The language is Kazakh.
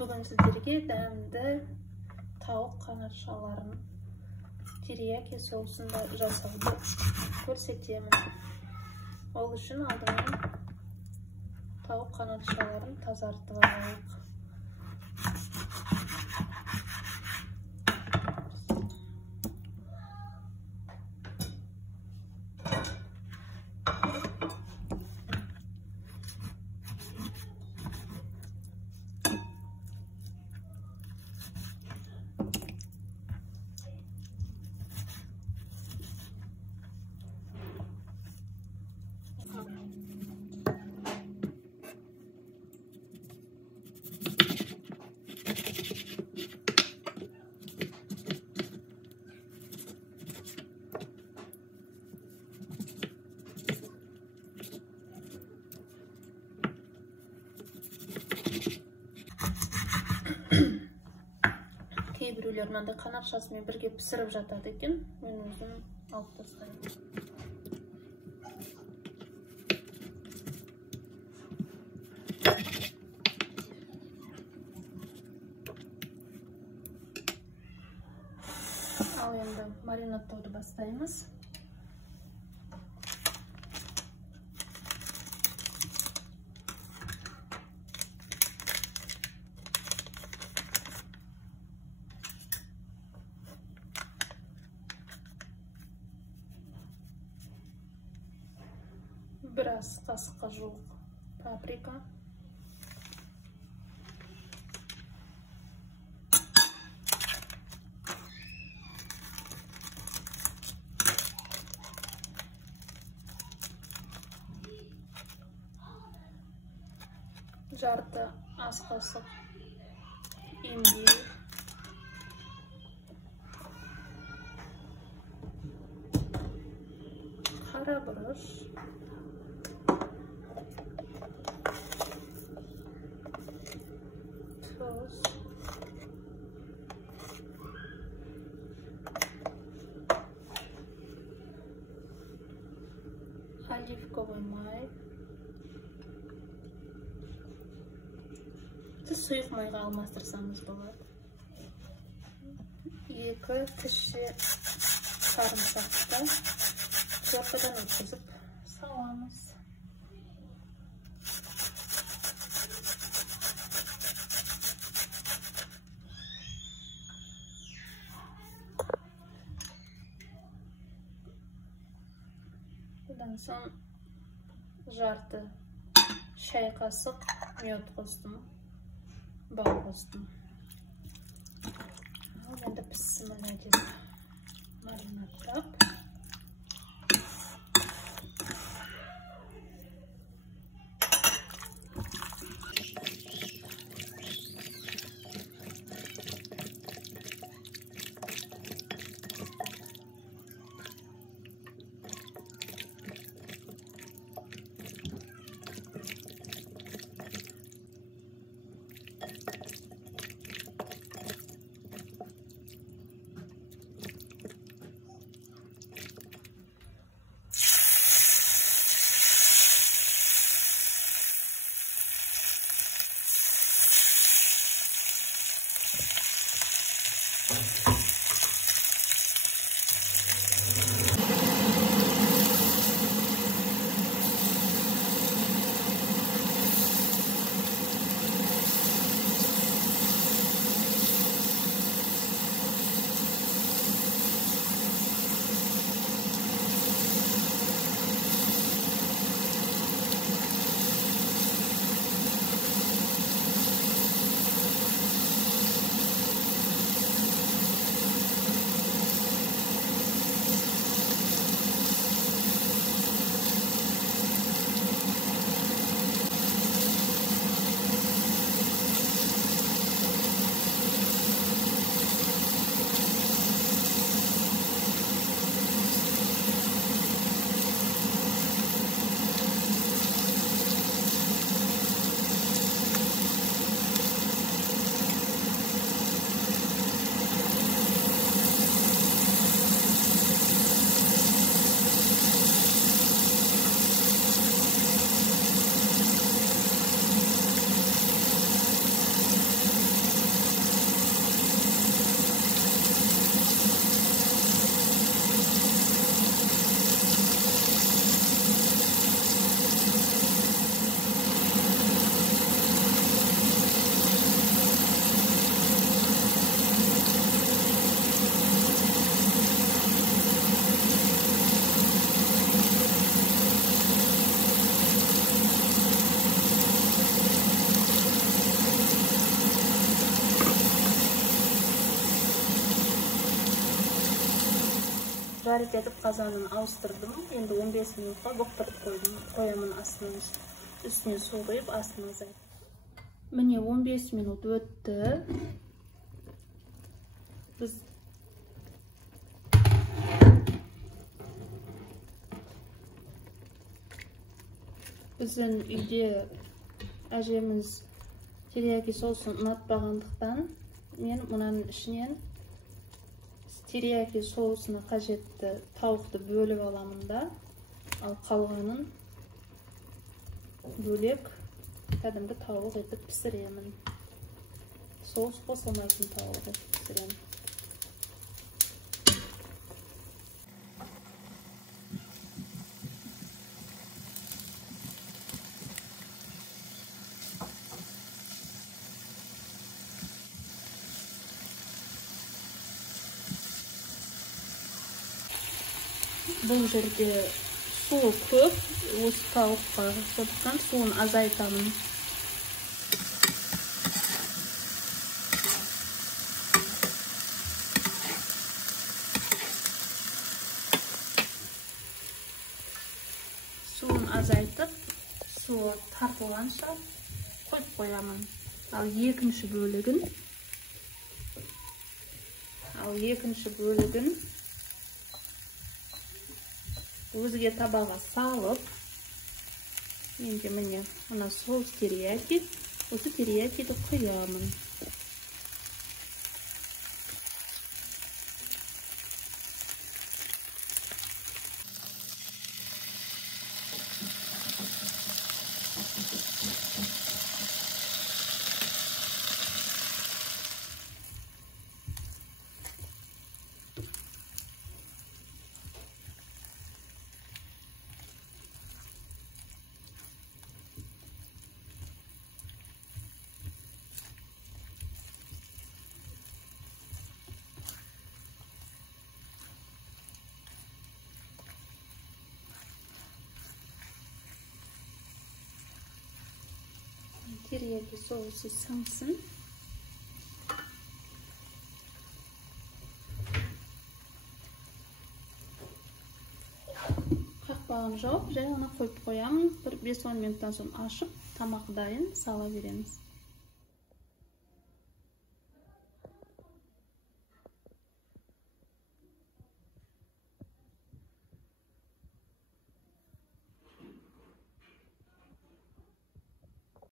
Bugün sizlerge dämde tavuk kanaçalaryny teriyaki sosunda jasawdy görsetýämin. Ol üçin aldymdan tavuk kanaçalaryny tazartyp alyk. Keýbirler mende kanaçasy bilen birge pişirip жатады eken. Men özüm alyp taşaýyn. Al endi marinadlawdy başlaýmyz. Biraz kaşıkka jok paprika. Jarty az kaşık imbir. Karaburuş. Tuz. Оливковый май. Siz suyuq mayga almastırsanız bolady. 2 tişi sarımsakta çorbadan ötküzüp salamız. Bundan soň jarty şaý kaşyk miyot gostym, bal gostym. Endi pişsin edip marinadlap. жарик етіп қазанын ауыстырдым. Енді 15 минутқа бұқтырып қойдым. Қоямын астына, үстіне су құйып, астына азайып. Міне 15 минут өтті. Біздің үйде әжеміз терияки соусын ұнатпағандықтан мен мұнаның ішінен терияки соусына қажетті тауықты бөліп аламын да, ал қалғанын бөлек кәдімгі тауық етіп пісіремін. Соус қосылмайтын тауық етіп пісіремін. Бұл жерде су көп, осы тауыққа, сондықтан суын азайтамын. Суын азайтып, суы тартылғанша қойып қоямын. Ал екінші бөлігін өзге табаға салып, енді міне мына соус терияки, осы териякиді құямын. Teriyaki sosu sığsın. Қақпағын жауып, жай ғана қойып қоямын. 5-10 минуттан соң ашып, тамақ дайын сала береміз.